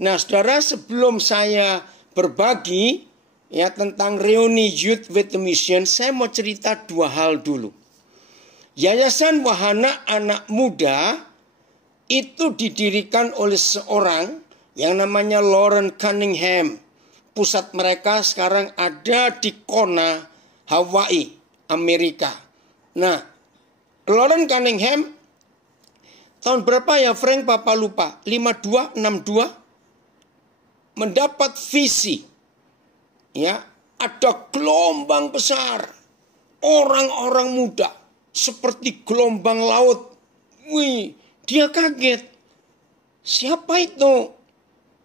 Nah, saudara, sebelum saya berbagi ya tentang reuni Youth with the Mission, saya mau cerita dua hal dulu. Yayasan Wahana Anak Muda itu didirikan oleh seorang yang namanya Loren Cunningham. Pusat mereka sekarang ada di Kona, Hawaii, Amerika. Nah, Loren Cunningham tahun berapa ya Frank, Papa lupa, 52, 62, mendapat visi. Ya, ada gelombang besar, orang-orang muda, seperti gelombang laut. Wih, dia kaget. Siapa itu?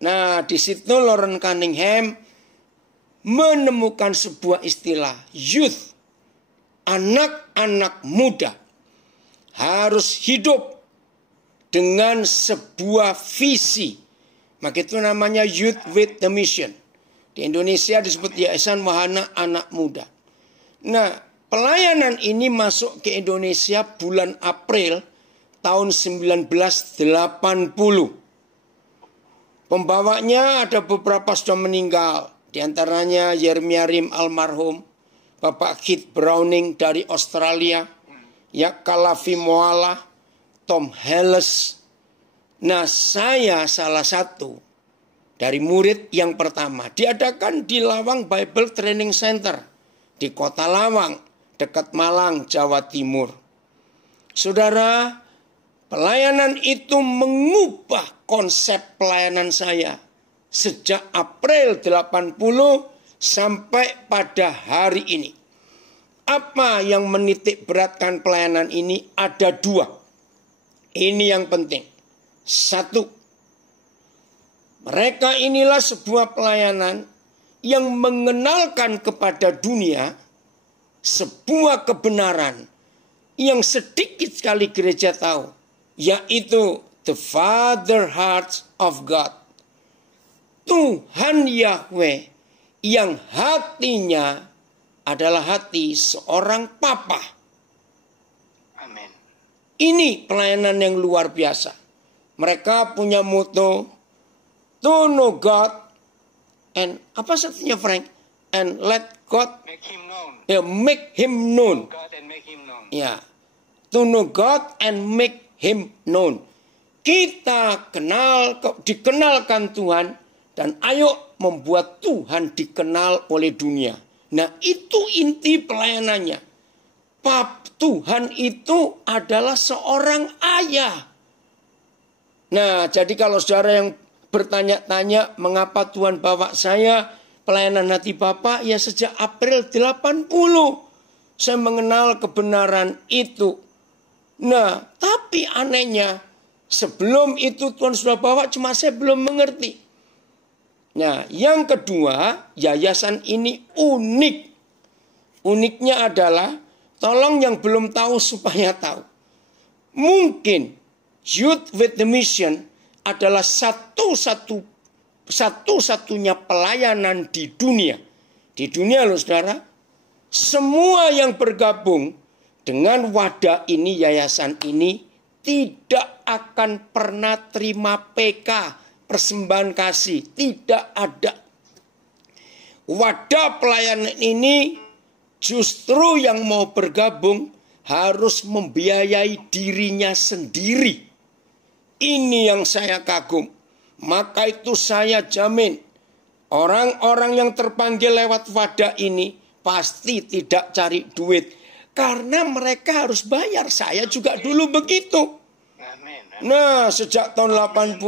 Nah, di situ Loren Cunningham menemukan sebuah istilah youth, anak-anak muda harus hidup dengan sebuah visi. Maka itu namanya Youth with the Mission. Di Indonesia disebut Yayasan Wahana Anak Muda. Nah, pelayanan ini masuk ke Indonesia bulan April tahun 1980. Pembawanya ada beberapa sudah meninggal. Di antaranya Yeremia Rim almarhum, Bapak Keith Browning dari Australia, ya Kalafi Moala, Tom Helles. Nah, saya salah satu dari murid yang pertama. Diadakan di Lawang Bible Training Center di Kota Lawang, dekat Malang, Jawa Timur. Saudara, pelayanan itu mengubah konsep pelayanan saya sejak April 80 sampai pada hari ini. Apa yang menitik beratkan pelayanan ini? Ada dua. Ini yang penting. Satu, mereka inilah sebuah pelayanan yang mengenalkan kepada dunia sebuah kebenaran yang sedikit sekali gereja tahu, yaitu the Father Heart of God. Tuhan Yahweh yang hatinya adalah hati seorang papa. Amin. Ini pelayanan yang luar biasa. Mereka punya motto, to know God, and apa satunya Frank? And let God make him known. Ya, make him known. God and make him known. Ya, to know God and make him known. Kita dikenalkan Tuhan, dan ayo membuat Tuhan dikenal oleh dunia. Nah, itu inti pelayanannya. Tuhan itu adalah seorang ayah. Nah, jadi kalau saudara yang bertanya-tanya mengapa Tuhan bawa saya pelayanan hati Bapa, ya sejak April 80 saya mengenal kebenaran itu. Nah, tapi anehnya sebelum itu Tuhan sudah bawa, cuma saya belum mengerti. Nah, yang kedua, yayasan ini unik. Uniknya atuh, tolong yang belum tahu supaya tahu. Mungkin Youth with the Mission adalah satu-satunya pelayanan di dunia. Di dunia loh saudara. Semua yang bergabung dengan wadah ini, yayasan ini, tidak akan pernah terima PK, persembahan kasih. Tidak ada. Wadah pelayanan ini justru yang mau bergabung harus membiayai dirinya sendiri. Ini yang saya kagum. Maka itu saya jamin orang-orang yang terpanggil lewat wadah ini pasti tidak cari duit. Karena mereka harus bayar. Saya juga dulu begitu. Nah, sejak tahun 80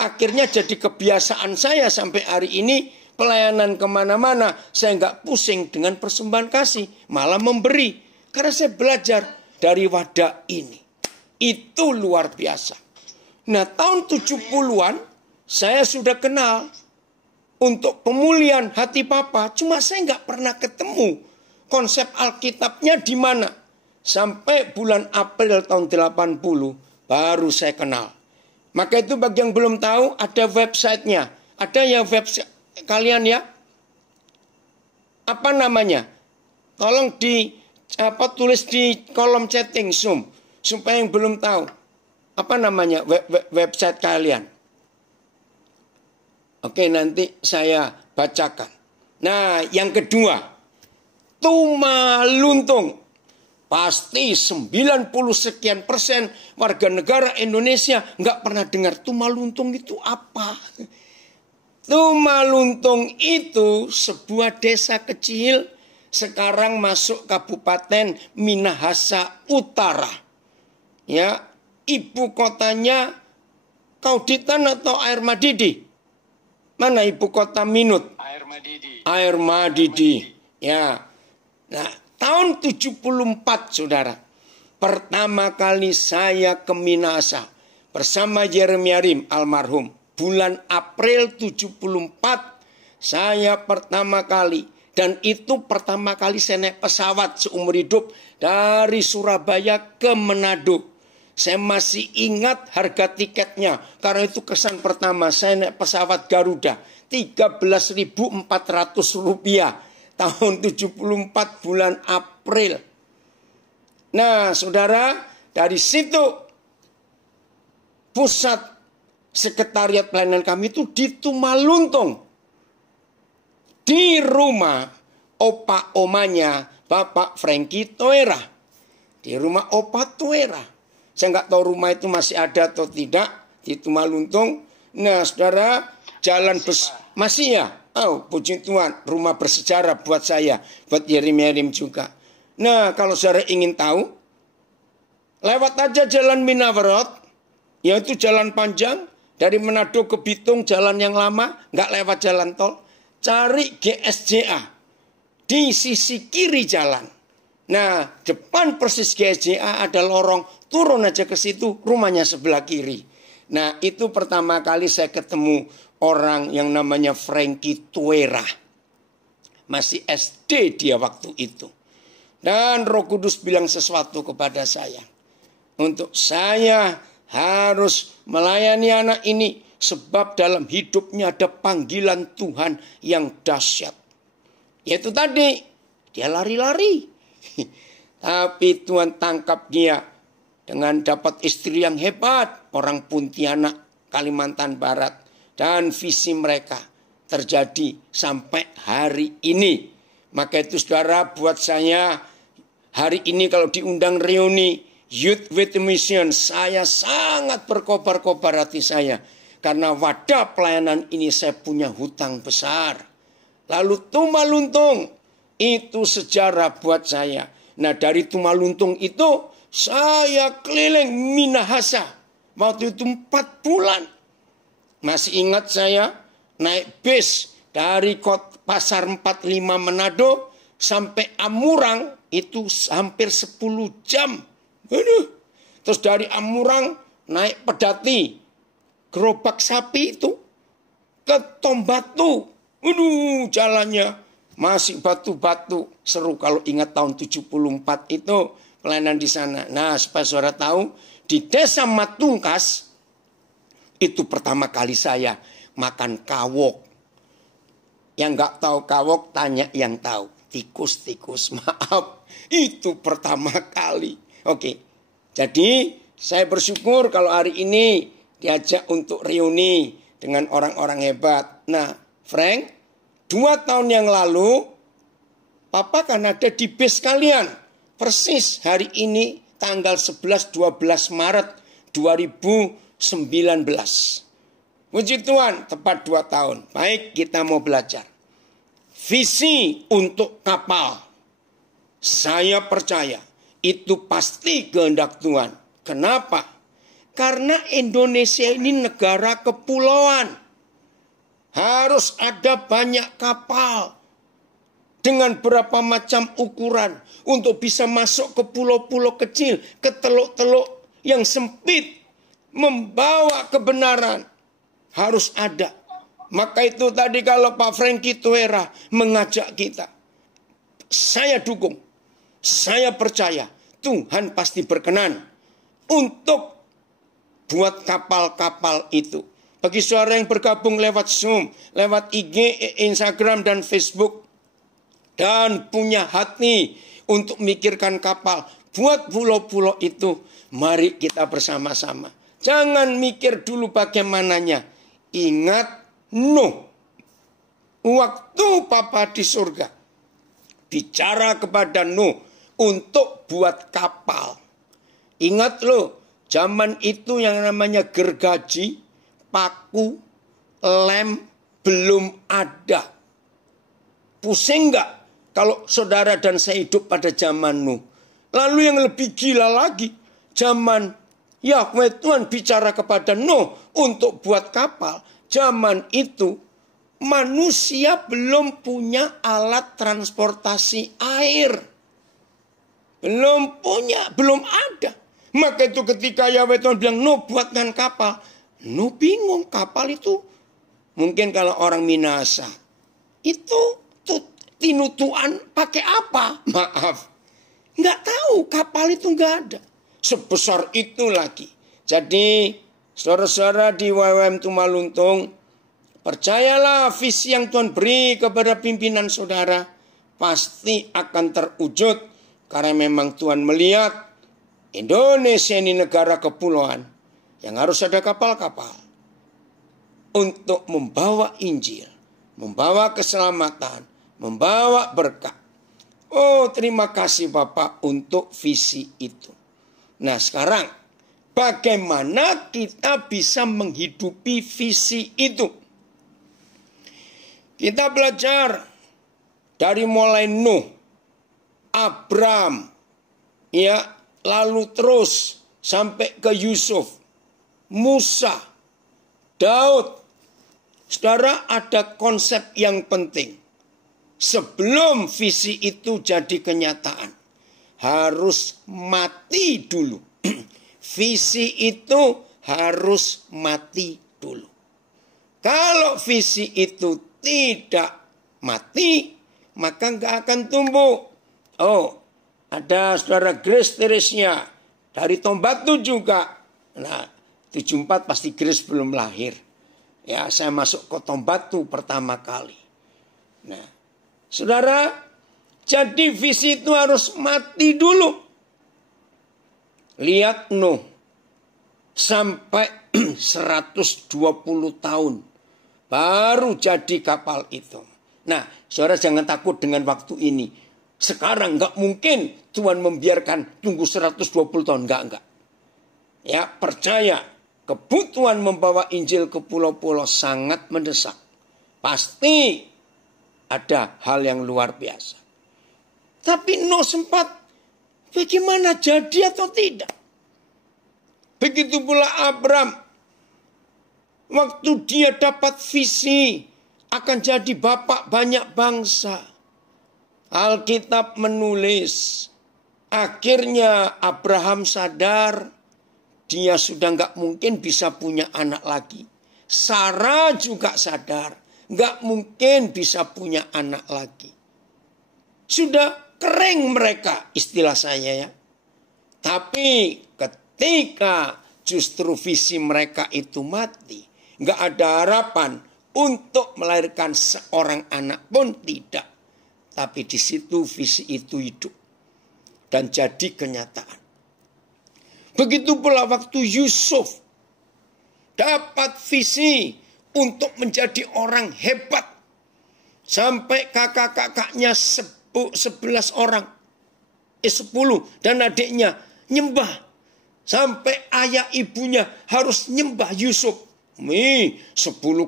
akhirnya jadi kebiasaan saya sampai hari ini. Pelayanan kemana-mana saya nggak pusing dengan persembahan kasih. Malah memberi. Karena saya belajar dari wadah ini. Itu luar biasa. Nah, tahun 70-an saya sudah kenal untuk pemulihan hati Papa. Cuma saya nggak pernah ketemu konsep Alkitabnya di mana. Sampai bulan April tahun 80 baru saya kenal. Maka itu bagi yang belum tahu ada websitenya. Ada ya website kalian ya. Apa namanya? Tolong tulis di kolom chatting Zoom supaya yang belum tahu. Apa namanya website kalian? Oke, nanti saya bacakan. Nah, yang kedua, Tumaluntung. Pasti 90 sekian persen warga negara Indonesia nggak pernah dengar Tumaluntung itu apa. Tumaluntung itu sebuah desa kecil, sekarang masuk Kabupaten Minahasa Utara. Ya, ibu kotanya Kauditan atau Air Madidi? Mana ibu kota Minut? Air Madidi. Air Madidi. Ya. Nah, tahun 74, saudara. Pertama kali saya ke Minahasa bersama Jeremia Rim almarhum. Bulan April 74 saya pertama kali. Dan itu pertama kali saya naik pesawat seumur hidup dari Surabaya ke Manado. Saya masih ingat harga tiketnya. Karena itu kesan pertama saya naik pesawat Garuda. 13.400 rupiah. Tahun 74 bulan April. Nah, saudara, dari situ pusat sekretariat pelayanan kami itu di Tumaluntung. Di rumah opa omanya Bapak Frankie Toera. Di rumah opa Toera. Saya nggak tahu rumah itu masih ada atau tidak di Tumaluntung. Nah, saudara, jalan masih ya. Oh, puji Tuhan, rumah bersejarah buat saya, buat Yeremia Rim juga. Nah, kalau saudara ingin tahu, lewat aja jalan Minawarot, yaitu jalan panjang dari Manado ke Bitung, jalan yang lama, nggak lewat jalan tol. Cari GSJA di sisi kiri jalan. Nah, depan persis GSJA ada lorong, turun aja ke situ, rumahnya sebelah kiri. Nah, itu pertama kali saya ketemu orang yang namanya Frankie Toera. Masih SD dia waktu itu. Dan Roh Kudus bilang sesuatu kepada saya. Untuk saya harus melayani anak ini. Sebab dalam hidupnya ada panggilan Tuhan yang dahsyat. Yaitu tadi, dia lari-lari. Tapi Tuhan tangkap dia dengan dapat istri yang hebat. Orang Pontianak, Kalimantan Barat. Dan visi mereka terjadi sampai hari ini. Maka itu saudara, buat saya hari ini kalau diundang reuni Youth with Mission, saya sangat berkobar-kobar hati saya. Karena wadah pelayanan ini saya punya hutang besar. Lalu Tumaluntung, itu sejarah buat saya. Nah, dari Tumaluntung itu saya keliling Minahasa. Waktu itu 4 bulan. Masih ingat saya naik bis dari Pasar 45 Manado sampai Amurang itu hampir 10 jam. Terus dari Amurang naik pedati, gerobak sapi itu ke Tombatu. Jalannya masih batu-batu. Seru kalau ingat tahun 74 itu pelayanan di sana. Nah, supaya saudara tahu, di Desa Matungkas itu pertama kali saya makan kawok. Yang nggak tahu kawok tanya yang tahu. Tikus, maaf. Itu pertama kali. Oke. Jadi saya bersyukur kalau hari ini diajak untuk reuni dengan orang-orang hebat. Nah, Frank, 2 tahun yang lalu, Papa kan ada di base kalian. Persis hari ini tanggal 11-12 Maret 2019. Puji Tuhan, tepat 2 tahun. Baik, kita mau belajar. Visi untuk kapal. Saya percaya itu pasti kehendak Tuhan. Kenapa? Karena Indonesia ini negara kepulauan. Harus ada banyak kapal. Dengan berapa macam ukuran. Untuk bisa masuk ke pulau-pulau kecil. Ke teluk-teluk yang sempit. Membawa kebenaran. Harus ada. Maka itu tadi kalau Pak Frankie Toera mengajak kita. Saya dukung. Saya percaya. Tuhan pasti berkenan. Untuk buat kapal-kapal itu. Bagi saudara yang bergabung lewat Zoom, lewat IG, Instagram, dan Facebook. Dan punya hati untuk mikirkan kapal. Buat pulau-pulau itu, mari kita bersama-sama. Jangan mikir dulu bagaimananya. Ingat Nuh, waktu Papa di surga bicara kepada Nuh untuk buat kapal. Ingat loh, zaman itu yang namanya gergaji, paku, lem belum ada. Pusing nggak kalau saudara dan saya hidup pada zaman Nuh? Lalu yang lebih gila lagi, zaman Yahweh Tuhan bicara kepada Nuh untuk buat kapal. Zaman itu manusia belum punya alat transportasi air. Belum punya, belum ada. Maka itu ketika Yahweh Tuhan bilang, Nuh buatkan kapal. Nuh bingung, kapal itu mungkin kalau orang Minasa. Itu tinutuan pakai apa? Maaf. Nggak tahu, kapal itu nggak ada. Sebesar itu lagi. Jadi saudara-saudara di WWM Tumaluntung, percayalah visi yang Tuhan beri kepada pimpinan saudara pasti akan terwujud. Karena memang Tuhan melihat Indonesia ini negara kepulauan yang harus ada kapal-kapal untuk membawa Injil, membawa keselamatan, membawa berkat. Oh, terima kasih Bapak untuk visi itu. Nah, sekarang bagaimana kita bisa menghidupi visi itu? Kita belajar dari mulai Nuh, Abram, ya, lalu terus sampai ke Yusuf, Musa, Daud. Saudara, ada konsep yang penting. Sebelum visi itu jadi kenyataan, harus mati dulu. Visi itu harus mati dulu. Kalau visi itu tidak mati, maka nggak akan tumbuh. Oh, ada saudara Grace Teresnya dari Tombatu juga. Nah, 74 pasti Grace belum lahir. Ya, saya masuk ke Tombatu pertama kali. Nah, saudara, jadi visi itu harus mati dulu. Lihat Nuh, sampai 120 tahun baru jadi kapal itu. Nah, saudara jangan takut dengan waktu ini. Sekarang nggak mungkin Tuhan membiarkan tunggu 120 tahun. Enggak. Ya, percaya kebutuhan membawa Injil ke pulau-pulau sangat mendesak. Pasti ada hal yang luar biasa. Tapi Nuh sempat, bagaimana jadi atau tidak? Begitu pula Abram. Waktu dia dapat visi akan jadi bapak banyak bangsa. Alkitab menulis, akhirnya Abraham sadar dia sudah nggak mungkin bisa punya anak lagi. Sarah juga sadar nggak mungkin bisa punya anak lagi. Sudah kering mereka, istilah saya ya. Tapi ketika justru visi mereka itu mati, nggak ada harapan untuk melahirkan seorang anak pun tidak. Tapi di situ visi itu hidup dan jadi kenyataan. Begitu pula waktu Yusuf dapat visi untuk menjadi orang hebat. Sampai kakak-kakaknya 11 orang. 10 dan adiknya nyembah. Sampai ayah ibunya harus nyembah Yusuf. 10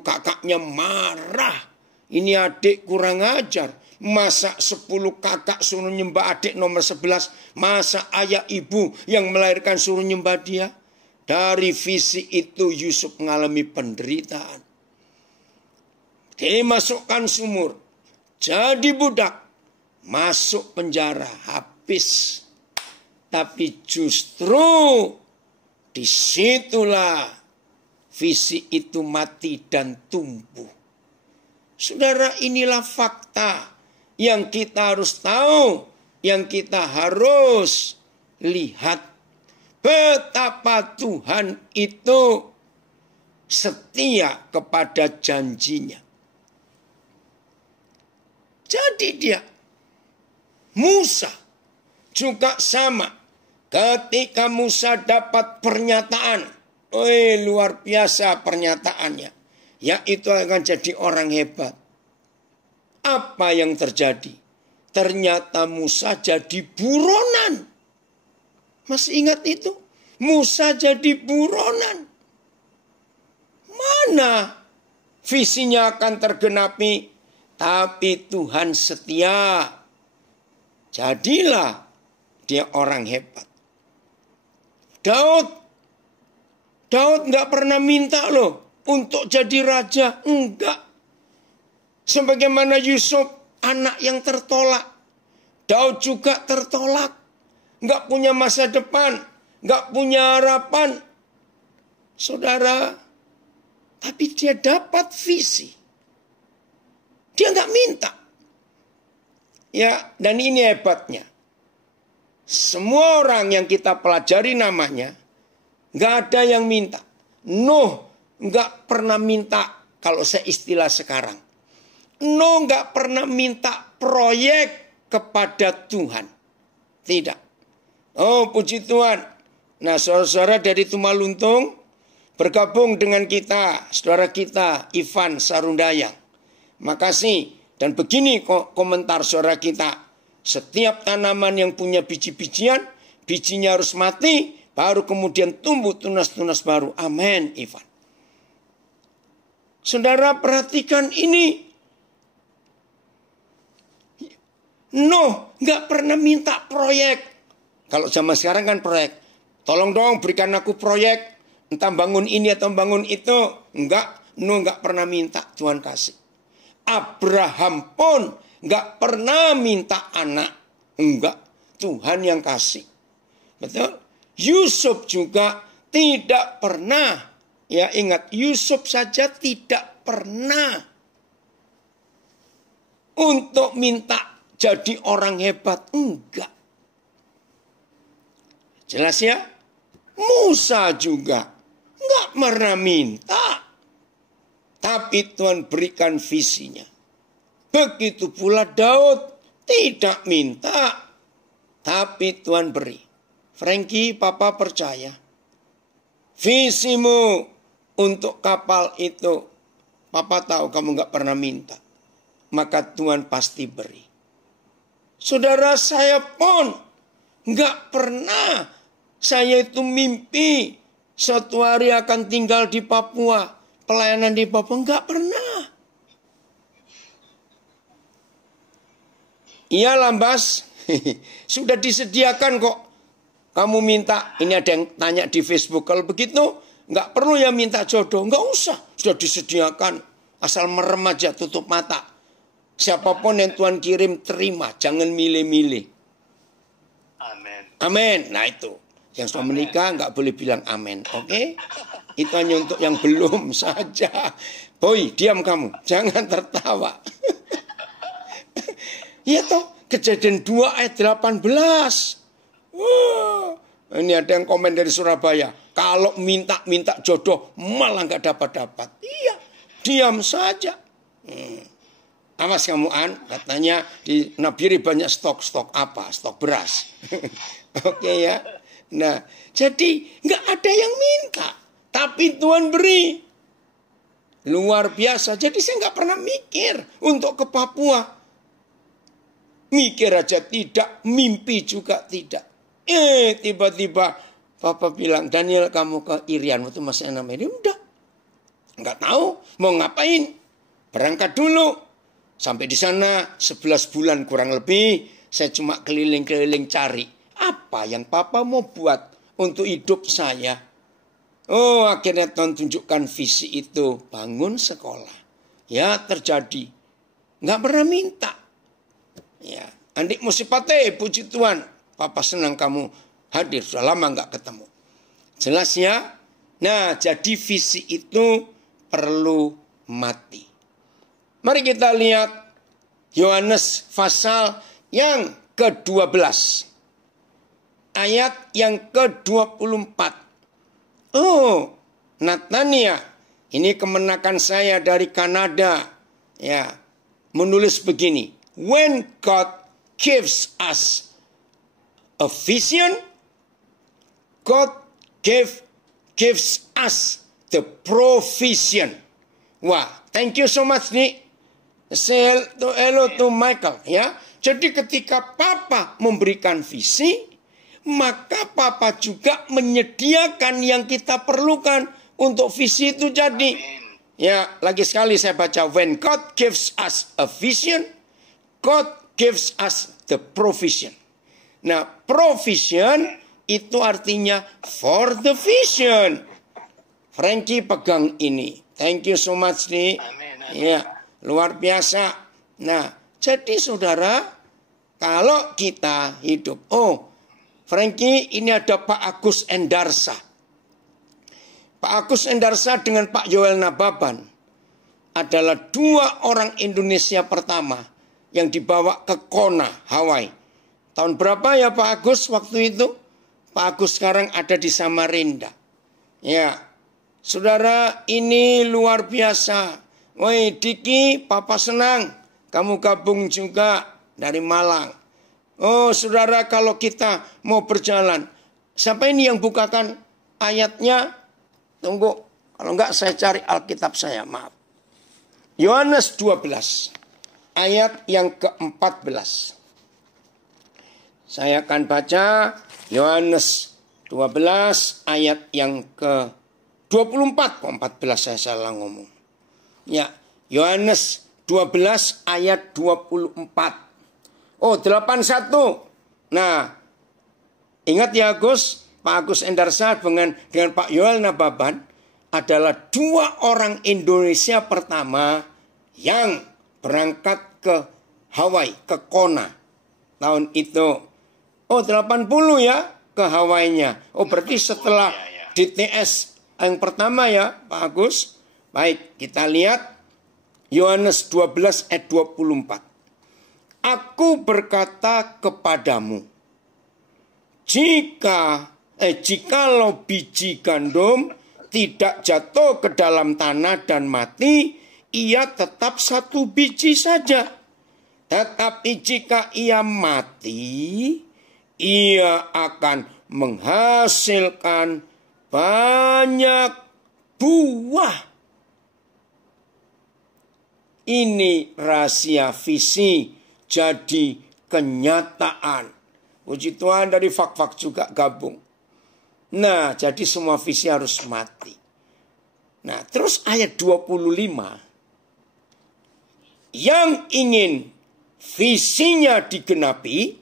kakaknya marah. Ini adik kurang ajar. Masa 10 kakak suruh nyembah adik nomor 11. Masa ayah ibu yang melahirkan suruh nyembah dia. Dari visi itu Yusuf mengalami penderitaan. Dimasukkan sumur. Jadi budak. Masuk penjara. Habis. Tapi justru disitulah visi itu mati dan tumbuh. Saudara, inilah fakta yang kita harus tahu, yang kita harus lihat. Betapa Tuhan itu setia kepada janjinya. Jadi dia, Musa juga sama. Ketika Musa dapat pernyataan, luar biasa pernyataannya. ya itu akan jadi orang hebat. Apa yang terjadi? Ternyata Musa jadi buronan. Masih ingat itu? Musa jadi buronan. Mana visinya akan tergenapi? Tapi Tuhan setia. Jadilah dia orang hebat. Daud nggak pernah minta loh untuk jadi raja. Enggak. Sebagaimana Yusuf, anak yang tertolak. Daud juga tertolak. Nggak punya masa depan. Nggak punya harapan. Saudara, tapi dia dapat visi. Dia nggak minta. Ya, dan ini hebatnya. Semua orang yang kita pelajari namanya, nggak ada yang minta. Nuh nggak pernah minta, kalau saya istilah sekarang. Nuh nggak pernah minta proyek kepada Tuhan. Tidak. Oh, puji Tuhan. Nah, saudara-saudara dari Tumaluntung bergabung dengan kita, saudara kita Ivan Sarundayang. Makasih. Dan begini komentar saudara kita. Setiap tanaman yang punya biji-bijian, bijinya harus mati, baru kemudian tumbuh tunas-tunas baru. Amin, Ivan. Saudara perhatikan ini. Nuh nggak pernah minta proyek. Kalau zaman sekarang kan proyek. Tolong dong berikan aku proyek. Entah bangun ini atau bangun itu. Enggak. Nuh nggak pernah minta, Tuhan kasih. Abraham pun nggak pernah minta anak. Enggak. Tuhan yang kasih. Betul? Yusuf juga tidak pernah. Ya ingat, Yusuf saja tidak pernah untuk minta jadi orang hebat. Enggak. Jelas ya? Musa juga enggak pernah minta. Tapi Tuhan berikan visinya. Begitu pula Daud tidak minta. Tapi Tuhan beri. Frankie, papa percaya. Visimu untuk kapal itu. Papa tahu kamu enggak pernah minta. Maka Tuhan pasti beri. Saudara saya pun enggak pernah. Saya itu mimpi suatu hari akan tinggal di Papua. Pelayanan di Papua, enggak pernah. Iya Lambas, sudah disediakan kok. Kamu minta, ini ada yang tanya di Facebook. Kalau begitu, enggak perlu ya minta jodoh. Enggak usah, sudah disediakan. Asal merem aja, tutup mata. Siapapun yang Tuhan kirim, terima. Jangan milih-milih. Amin. Amin. Nah itu. Yang sudah menikah nggak boleh bilang amin. Oke? Itu hanya untuk yang belum saja. Boy, diam kamu. Jangan tertawa. Ya toh. Kejadian 2 ayat 18. Wah, ini ada yang komen dari Surabaya. Kalau minta jodoh malah nggak dapat. Iya. Diam saja. Awas kamu An, katanya di Nabiri banyak stok apa? Stok beras. Oke ya. Nah, jadi nggak ada yang minta, tapi Tuhan beri. Luar biasa. Jadi saya nggak pernah mikir untuk ke Papua. Mikir aja tidak, mimpi juga tidak. Tiba-tiba Papa bilang, Daniel kamu ke Irian, itu masih namanya. Udah, nggak tahu mau ngapain. Berangkat dulu. Sampai di sana 11 bulan kurang lebih. Saya cuma keliling-keliling cari. Apa yang Papa mau buat untuk hidup saya? Oh, akhirnya Tuhan tunjukkan visi itu. Bangun sekolah. Ya, terjadi. Nggak pernah minta. Ya, Andik Musipate, puji Tuhan. Papa senang kamu hadir. Sudah lama nggak ketemu. Jelas ya? Nah, jadi visi itu perlu mati. Mari kita lihat Yohanes pasal yang ke-12. Ayat yang ke-24. Oh, Natania. Ini kemenakan saya dari Kanada. Ya, menulis begini. When God gives us a vision, God gives us the provision. Wah, thank you so much nih. Say hello to Michael ya. Jadi ketika Papa memberikan visi, maka Papa juga menyediakan yang kita perlukan untuk visi itu jadi. Ya, lagi sekali saya baca, when God gives us a vision, God gives us the provision. Nah, provision itu artinya for the vision. Frankie pegang ini. Thank you so much nih. Ya, luar biasa. Nah, jadi saudara, kalau kita hidup, Frankie, ini ada Pak Agus Endarsa. Pak Agus Endarsa dengan Pak Yoel Nababan adalah 2 orang Indonesia pertama yang dibawa ke Kona, Hawaii. Tahun berapa ya Pak Agus waktu itu? Pak Agus sekarang ada di Samarinda. Ya, saudara, ini luar biasa. Woi Diki, Papa senang kamu gabung juga dari Malang. Oh saudara, kalau kita mau berjalan, siapa ini yang bukakan ayatnya? Tunggu, kalau enggak saya cari Alkitab saya, maaf. Yohanes 12, ayat yang ke-14. Saya akan baca Yohanes 12, ayat yang ke-24. 14 saya salah ngomong. Ya, Yohanes 12 ayat 24. 81. Nah, ingat ya Agus, Pak Agus Endarsa dengan Pak Yoel Nababan adalah 2 orang Indonesia pertama yang berangkat ke Hawaii, ke Kona tahun itu. 80 ya ke Hawaii-nya. Berarti setelah DTS yang pertama ya Pak Agus. Baik, kita lihat Yohanes 12 ayat 24. Aku berkata kepadamu, jikalau biji gandum tidak jatuh ke dalam tanah dan mati, ia tetap 1 biji saja. Tetapi jika ia mati, ia akan menghasilkan banyak buah. Ini rahasia visi jadi kenyataan. Puji Tuhan, dari fak-fak juga gabung. Nah, jadi semua visi harus mati. Nah, terus ayat 25. Yang ingin visinya digenapi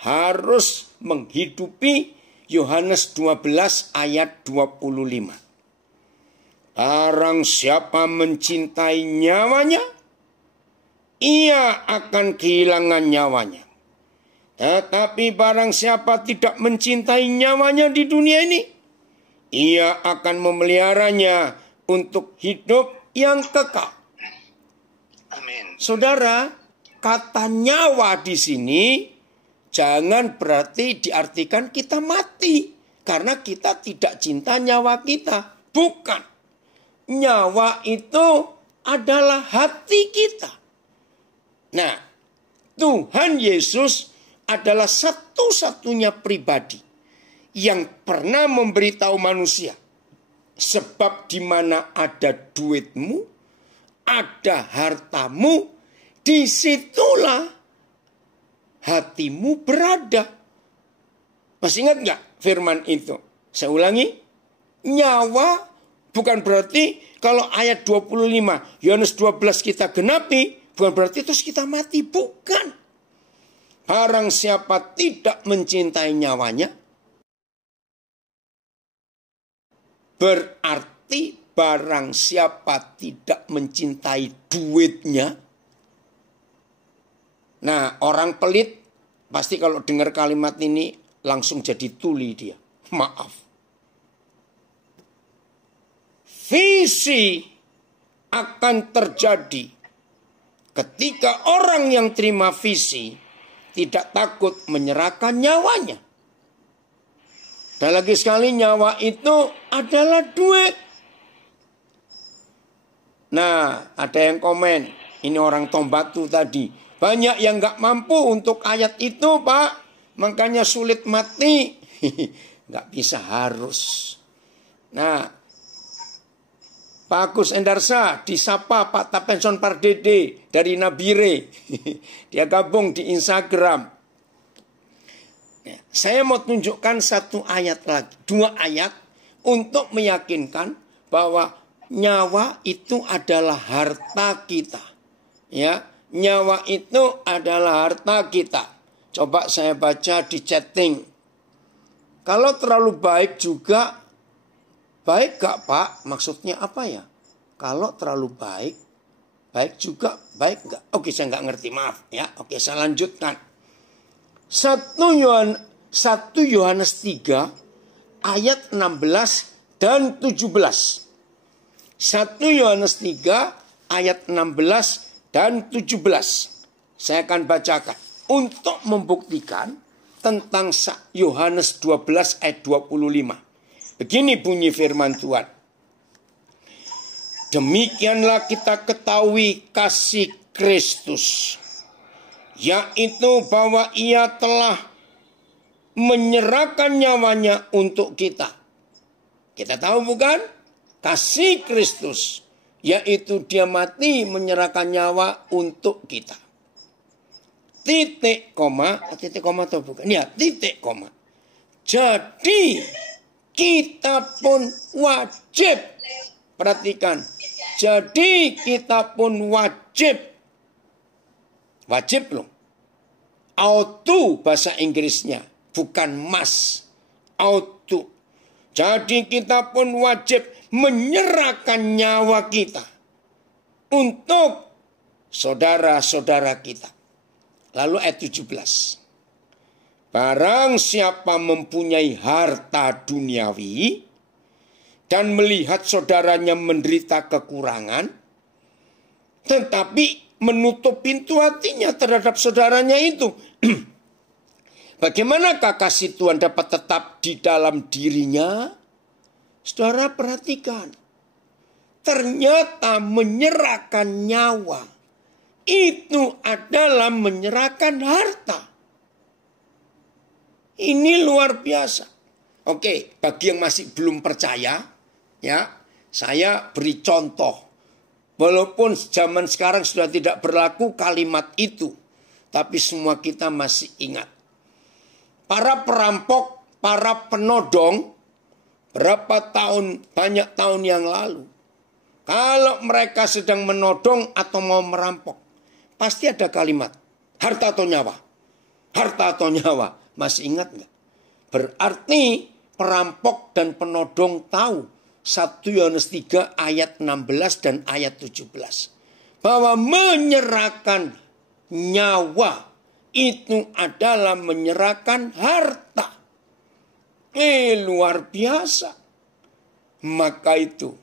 harus menghidupi Yohanes 12 ayat 25. Barang siapa mencintai nyawanya, ia akan kehilangan nyawanya. Tetapi barang siapa tidak mencintai nyawanya di dunia ini, ia akan memeliharanya untuk hidup yang kekal. Amin. Saudara, kata nyawa di sini jangan berarti diartikan kita mati karena kita tidak cinta nyawa kita. Bukan. Nyawa itu adalah hati kita. Nah, Tuhan Yesus adalah satu-satunya pribadi yang pernah memberitahu manusia. Sebab di mana ada duitmu, ada hartamu, disitulah hatimu berada. Masih ingat nggak firman itu? Saya ulangi, nyawa bukan berarti kalau ayat 25, Yohanes 12 kita genapi, bukan berarti terus kita mati, bukan. Barang siapa tidak mencintai nyawanya, berarti barang siapa tidak mencintai duitnya. Nah, orang pelit pasti kalau dengar kalimat ini langsung jadi tuli dia. Maaf. Visi akan terjadi ketika orang yang terima visi tidak takut menyerahkan nyawanya. Dan lagi sekali, nyawa itu adalah duit. Nah, ada yang komen, ini orang Tombatu tadi. Banyak yang gak mampu untuk ayat itu, Pak. Makanya sulit mati. Gak bisa, harus. Nah, Pak Agus Endarsa disapa Pak Tapenson Pardede dari Nabire. Dia gabung di Instagram. Ya, saya mau tunjukkan satu ayat lagi, 2 ayat untuk meyakinkan bahwa nyawa itu adalah harta kita. Ya, nyawa itu adalah harta kita. Coba saya baca di chatting. Kalau terlalu baik juga, baik gak Pak? Maksudnya apa ya? Kalau terlalu baik, baik juga, baik gak? Oke, saya gak ngerti, maaf ya. Oke, saya lanjutkan. 1 Yohanes 3 ayat 16 dan 17. 1 Yohanes 3 ayat 16 dan 17. Saya akan bacakan untuk membuktikan tentang Yohanes 12 ayat 25. Begini bunyi firman Tuhan. Demikianlah kita ketahui kasih Kristus, yaitu bahwa ia telah menyerahkan nyawanya untuk kita. Kita tahu bukan? Kasih Kristus, yaitu dia mati menyerahkan nyawa untuk kita. Titik koma atau bukan? Ya, titik koma. Jadi kita pun wajib, perhatikan, jadi kita pun wajib loh. Auto bahasa Inggrisnya, bukan must. Auto. Jadi kita pun wajib menyerahkan nyawa kita untuk saudara-saudara kita. Lalu ayat 17. Barang siapa mempunyai harta duniawi dan melihat saudaranya menderita kekurangan, tetapi menutup pintu hatinya terhadap saudaranya itu, bagaimanakah kasih Tuhan dapat tetap di dalam dirinya? Saudara perhatikan, ternyata menyerahkan nyawa itu adalah menyerahkan harta. Ini luar biasa. Oke, bagi yang masih belum percaya, ya, saya beri contoh. Walaupun zaman sekarang sudah tidak berlaku kalimat itu, tapi semua kita masih ingat. Para perampok, para penodong, banyak tahun yang lalu, kalau mereka sedang menodong atau mau merampok, pasti ada kalimat, harta atau nyawa? Harta atau nyawa? Masih ingat nggak? Berarti perampok dan penodong tahu 1 Yohanes 3 ayat 16 dan ayat 17. Bahwa menyerahkan nyawa itu adalah menyerahkan harta. Luar biasa. Maka itu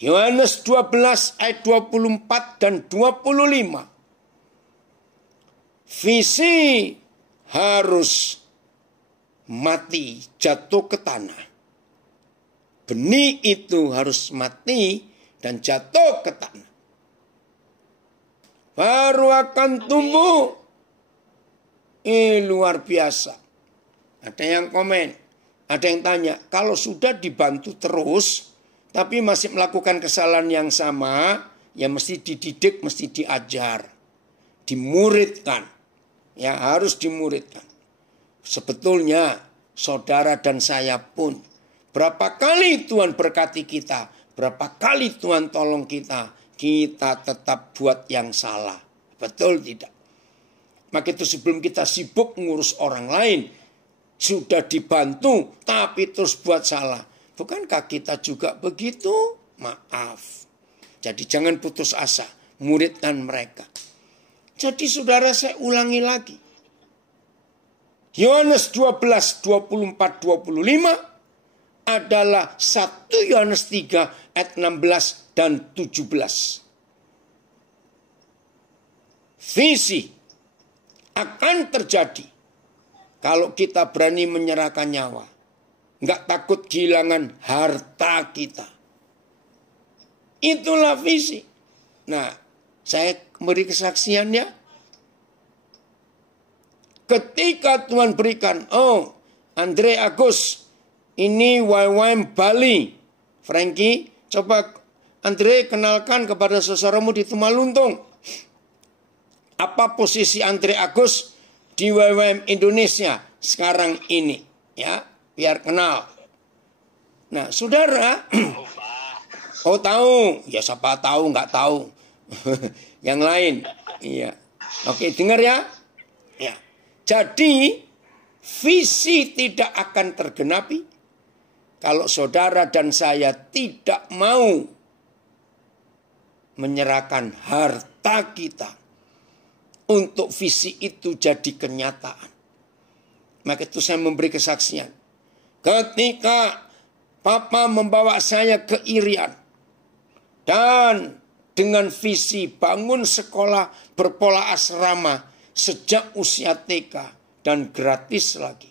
Yohanes 12 ayat 24 dan 25. Visi harus mati, jatuh ke tanah. Benih itu harus mati dan jatuh ke tanah. Baru akan tumbuh. Luar biasa. Ada yang komen, ada yang tanya, kalau sudah dibantu terus, tapi masih melakukan kesalahan yang sama, ya mesti dididik, mesti diajar, dimuridkan. Ya harus dimuridkan. Sebetulnya saudara dan saya pun, berapa kali Tuhan berkati kita, berapa kali Tuhan tolong kita, kita tetap buat yang salah. Betul tidak? Maka itu sebelum kita sibuk ngurus orang lain, sudah dibantu tapi terus buat salah. Bukankah kita juga begitu? Maaf. Jadi jangan putus asa, muridkan mereka. Jadi saudara, saya ulangi lagi. Yohanes 12, 24, 25 adalah 1 Yohanes 3 ayat 16 dan 17. Visi akan terjadi kalau kita berani menyerahkan nyawa. Nggak takut kehilangan harta kita. Itulah visi. Nah, saya beri kesaksiannya. Ketika Tuhan berikan, Andre Agus, ini YWAM Bali, Frankie, Coba Andre kenalkan kepada saudaramu di Tumaluntung. Apa posisi Andre Agus di WWM Indonesia sekarang ini? Ya, biar kenal. Nah, saudara, oh tahu, ya siapa tahu, nggak tahu. Yang lain, iya. Oke, dengar ya. Ya, jadi visi tidak akan tergenapi kalau saudara dan saya tidak mau menyerahkan harta kita untuk visi itu jadi kenyataan. Maka itu saya memberi kesaksian. Ketika Papa membawa saya ke Irian dan dengan visi bangun sekolah berpola asrama sejak usia TK dan gratis lagi.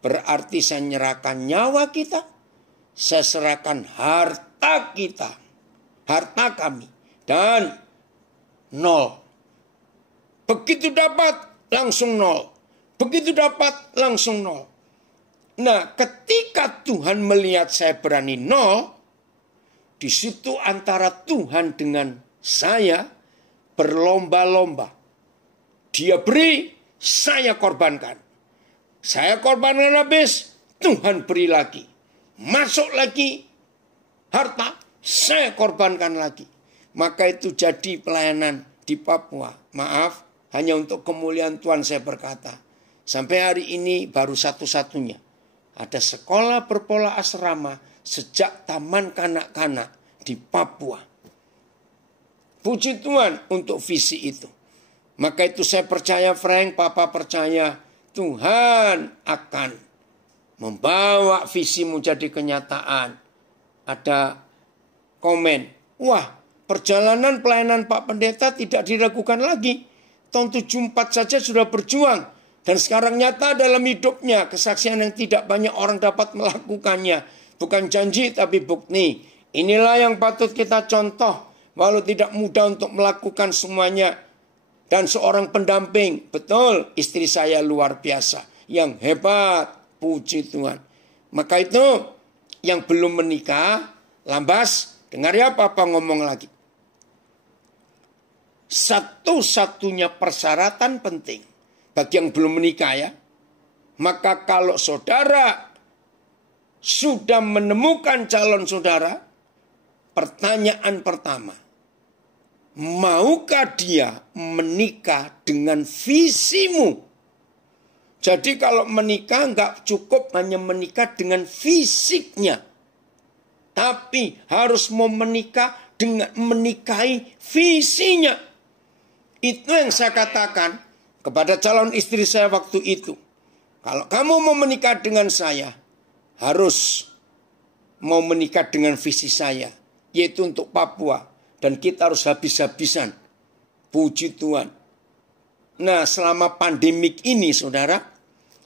Berarti saya menyerahkan nyawa kita, saya serahkan harta kita, harta kami, dan nol. Begitu dapat langsung nol. Begitu dapat langsung nol. Nah, ketika Tuhan melihat saya berani nol, di situ antara Tuhan dengan saya berlomba-lomba. Dia beri, saya korbankan. Saya korbankan habis, Tuhan beri lagi. Masuk lagi harta, saya korbankan lagi. Maka itu jadi pelayanan di Papua. Maaf, hanya untuk kemuliaan Tuhan saya berkata. Sampai hari ini baru satu-satunya. Ada sekolah berpola asrama sejak taman kanak-kanak di Papua. Puji Tuhan untuk visi itu. Maka itu saya percaya, Frank, Papa percaya Tuhan akan membawa visimu jadi kenyataan. Ada komen, wah perjalanan pelayanan Pak Pendeta tidak diragukan lagi. Tahun 74 saja sudah berjuang. Dan sekarang nyata dalam hidupnya. Kesaksian yang tidak banyak orang dapat melakukannya. Bukan janji tapi bukti. Inilah yang patut kita contoh. Walau tidak mudah untuk melakukan semuanya. Dan seorang pendamping. Betul, istri saya luar biasa. Yang hebat. Puji Tuhan. Maka itu yang belum menikah. Lambas. Dengar ya Papa ngomong lagi. Satu-satunya persyaratan penting. Bagi yang belum menikah ya. Maka kalau saudara sudah menemukan calon saudara. Pertanyaan pertama. Maukah dia menikah dengan visimu? Jadi kalau menikah nggak cukup hanya menikah dengan fisiknya. Tapi harus mau menikah dengan menikahi visinya. Itu yang saya katakan kepada calon istri saya waktu itu. Kalau kamu mau menikah dengan saya, harus mau menikah dengan visi saya. Yaitu untuk Papua. Dan kita harus habis-habisan. Puji Tuhan. Nah, selama pandemik ini, saudara.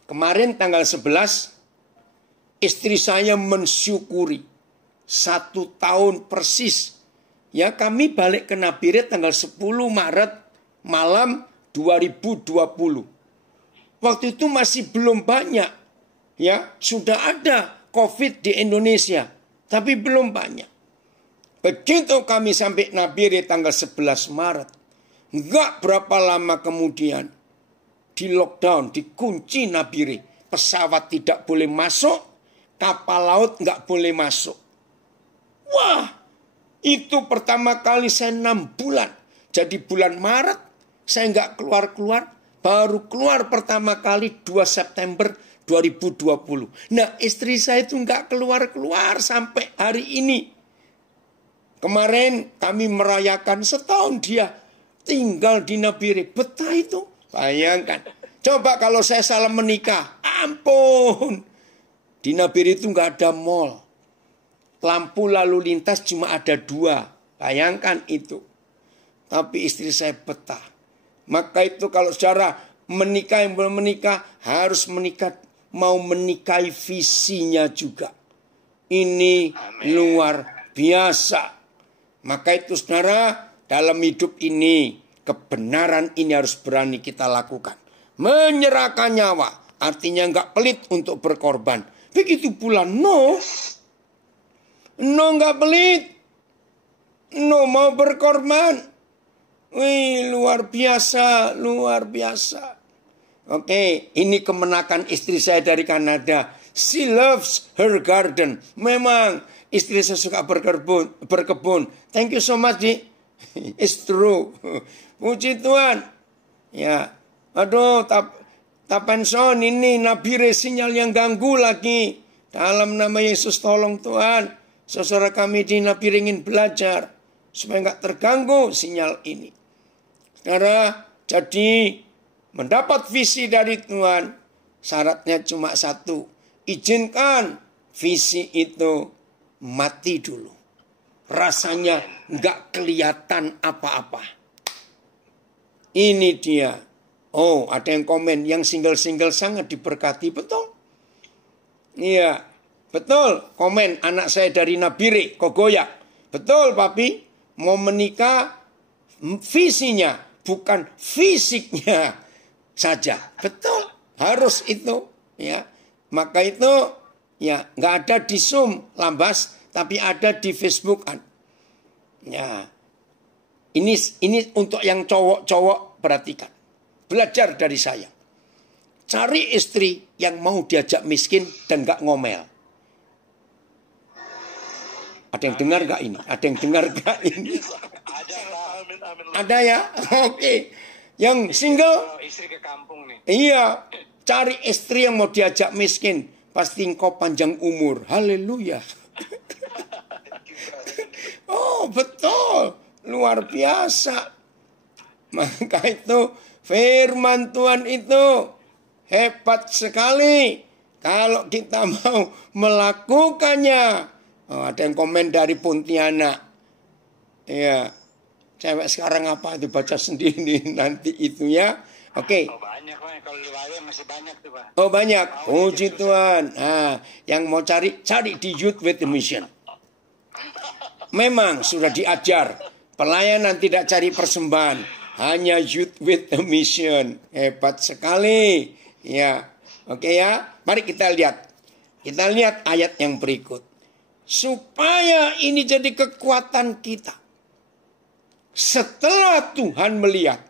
Kemarin tanggal 11, istri saya mensyukuri. 1 tahun persis. Ya, kami balik ke Nabiret tanggal 10 Maret malam 2020. Waktu itu masih belum banyak. Ya, sudah ada COVID di Indonesia. Tapi belum banyak. Begitu kami sampai Nabire tanggal 11 Maret. Enggak berapa lama kemudian. Di lockdown, dikunci Nabire. Pesawat tidak boleh masuk. Kapal laut enggak boleh masuk. Wah, itu pertama kali saya 6 bulan. Jadi bulan Maret saya enggak keluar-keluar. Baru keluar pertama kali 2 September 2020. Nah, istri saya itu enggak keluar-keluar sampai hari ini. Kemarin kami merayakan setahun dia tinggal di Nabire. Betah itu. Bayangkan. Coba kalau saya salah menikah. Ampun. Di Nabire itu nggak ada mall. Lampu lalu lintas cuma ada 2. Bayangkan itu. Tapi istri saya betah. Maka itu kalau secara menikah yang belum menikah. Harus menikah. Mau menikahi visinya juga. Ini luar biasa. Maka itu saudara, dalam hidup ini, kebenaran ini harus berani kita lakukan. Menyerahkan nyawa, artinya enggak pelit untuk berkorban. Begitu pula no enggak pelit. No, mau berkorban. Wih, luar biasa, luar biasa. Oke, ini kemenakan istri saya dari Kanada. She loves her garden. Memang istri saya suka berkebun. Thank you so much, Di. It's true. Puji Tuhan. Ya, aduh, Tapanson ini Nabi sinyal yang ganggu lagi. Dalam nama Yesus tolong Tuhan. Saudara kami di Nabi ingin belajar supaya nggak terganggu sinyal ini. Saudara, jadi mendapat visi dari Tuhan, syaratnya cuma satu. Izinkan visi itu mati dulu. Rasanya nggak kelihatan apa-apa. Ini dia. Oh, ada yang komen, yang single-single sangat diberkati. Betul? Iya, betul. Komen anak saya dari Nabire, Kogoyak. Betul, Papi. Mau menikah, visinya, bukan fisiknya saja. Betul, harus itu. Ya, maka itu ya nggak ada di Zoom Lambas, tapi ada di Facebook. Ya, ini untuk yang cowok-cowok perhatikan. Belajar dari saya. Cari istri yang mau diajak miskin dan gak ngomel. Ada yang dengar gak ini? Ada yang dengar gak ini? Ada ya? Oke. Yang single? Istri ke kampung nih. Iya. Cari istri yang mau diajak miskin. Pasti engkau panjang umur. Haleluya. Oh, betul. Luar biasa. Maka itu firman Tuhan itu hebat sekali. Kalau kita mau melakukannya. Oh, ada yang komen dari Pontianak. Ya, cewek sekarang apa itu baca sendiri nanti itu ya. Oke. Oh, banyak Pak. Kalau di Bali masih banyak tuh Pak. Oh banyak. Puji Tuhan. Nah, yang mau cari di Youth with the Mission. Memang sudah diajar. Pelayanan tidak cari persembahan. Hanya Youth with the Mission. Hebat sekali. Ya. Oke ya. Mari kita lihat. Kita lihat ayat yang berikut. Supaya ini jadi kekuatan kita. Setelah Tuhan melihat